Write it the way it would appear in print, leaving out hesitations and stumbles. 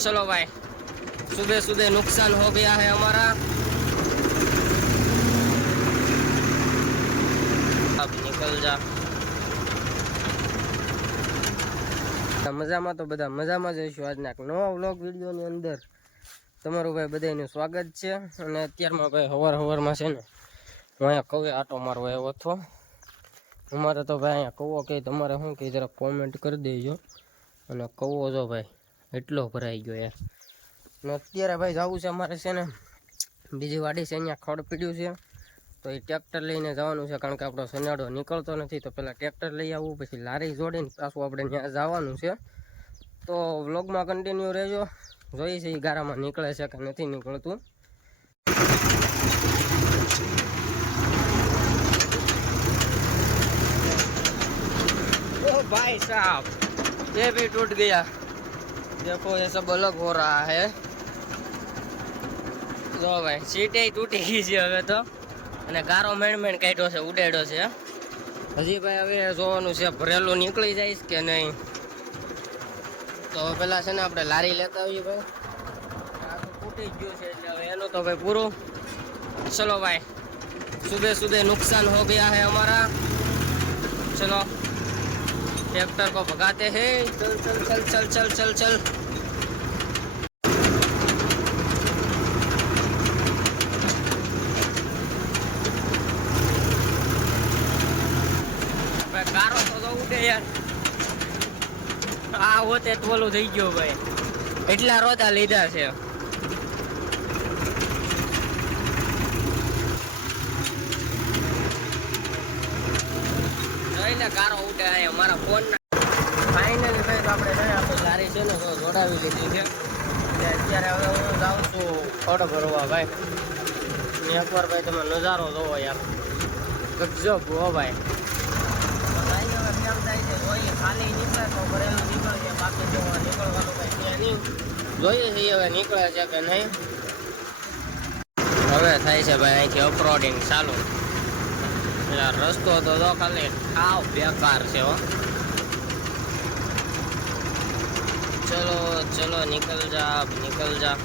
चलो भाई, सुबह सुबह नुकसान हो गया है हमारा। अब निकल जा। મજામાં તો બધા મજામાં જ હશું। આજના નવા વ્લોગ વિડીયોની અંદર તમારું ભાઈ બધાનું સ્વાગત છે। અને અત્યારમાં ભાઈ હવારમાં છે ને હું અહીંયા કવે આટો મારવા આવ્યો હતો। અમારે તો ભાઈ અહીંયા કવો કે તમારે શું કે જરા કોમેન્ટ કરી દેજો। અને કવો જો ભાઈ એટલો ભરાઈ ગયો યાર। અને અત્યારે ભાઈ જવું છે અમારે છે ને બીજી વાડી છે, અહીંયા ખડ પીડ્યું છે તો એ ટ્રેક્ટર લઈને જવાનું છે, કારણ કે આપણો સનાડો નીકળતો નથી। તો પહેલાં ટ્રેક્ટર લઈ આવવું, પછી લારી જોડીને પાછું આપણે ત્યાં જવાનું છે। તો વ્લોગમાં કન્ટિન્યુ રહેજો, જોઈએ છે એ ગારામાં નીકળે છે કે નથી નીકળતું। ओ भाई साहब, ये भी टूट गया। देखो ये सब अलग हो रहा है। જો ભાઈ સીટે તૂટી ગઈ છે હવે તો, અને ગારો મેણ કાઢ્યો છે, ઉડાડ્યો છે। હજી ભાઈ હવે જોવાનું છે ભરેલું નીકળી જાય કે નહીં। તો પેલા છે ને આપણે લારી લેતા આવીએ ભાઈ। આ તો તૂટી ગયું છે એટલે હવે એનું તો ભાઈ પૂરું। ચલો ભાઈ, સુબહ સુબહ नुकसान हो गया है हमारा। चलो ट्रैक्टर को भगाते हैं। चल चल चल चल चल चल चल। गारो तो उठे यार, आ होते टोલું થઈ ગયો ભાઈ, એટલા રોતા લીધા છે। જોઈને ગારો ઉઠે આ મારા ફોન ના। ફાઇનલી ભાઈ આપણે આપણે લારી છે ને જોડાવી લીધી છે। અત્યારે હવે હું જાઉં છું ખડ ભરવા ભાઈ। એકવાર ભાઈ તમે નજારો જોવો યાર, ગજબ હો ભાઈ। ખાલી નીકળે તો ભરેલું નીકળે, બાકી જો નીકળવાનું કઈ છે નહીં। જોઈએ છીએ હવે નીકળે છે કે નહીં। હવે થાય છે ભાઈ અહીંથી ઓફરોડિંગ ચાલુ। રસ્તો તો જો ખાલી સાવ બેકાર છે હો। ચલો ચલો નિકલ જા, નિકલ જા।